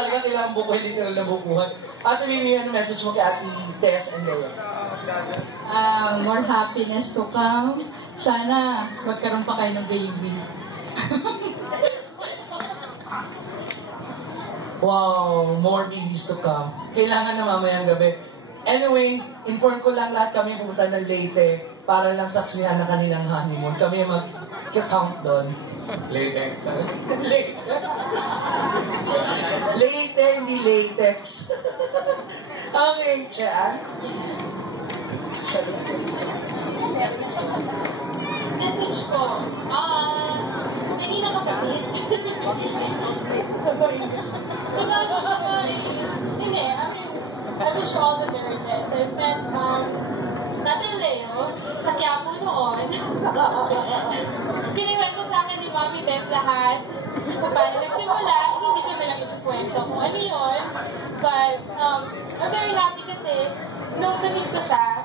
Talaga kailangan bukuhin, literal na bukuhan. At ibibigyan ng message mo kay Ate Tess and Leo. More happiness to come. Sana magkaroon pa kayo ng baby. Wow, more babies to come. Kailangan na mamayang gabi. Anyway, inform ko lang lahat kami pumunta ng Leyte para lang saksihan na kanilang honeymoon. Kami mag-count doon. Latex. Leyte, hindi latex. Okay, Chan. Message ko, hindi na kapatid. Hindi, I wish you all the very best. I've met Tatay Leo sa Quiapo noon. Kiniwan ko sa akin ni Mommy Bess lahat. Kung paano nagsimula, hindi ko na lang ikukwento kung ano yun. But, I'm very happy kasi nung na-meet ko siya,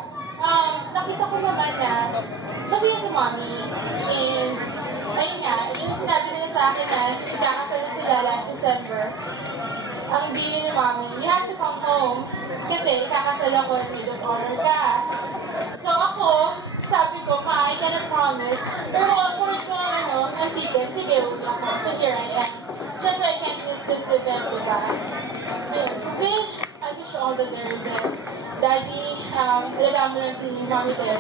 nakita ko naman na masaya si Mommy. And, ayun nga, yung sinabi nila sa akin na ikakasal na sila last December, ang bili ni Mommy, you have to come home kasi kakasal ako at may order ka. So ako, sabi ko, Ma, I cannot promise. Pero afford ko ng ticket, sige, ako. So here I am. Siyempre, I can't miss this event, diba? I wish you all the very best. Daddy, alagaan mo lang si Mommy Bear.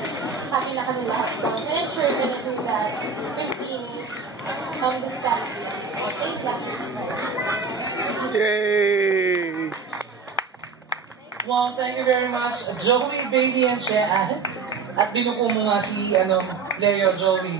Happy na kami lahat ko. And I'm sure you're gonna do that. Your team, this past week. Yay! Wow, thank you very much. Joey, Baby, and Shean. At binuko mo nga si Leo, Joey.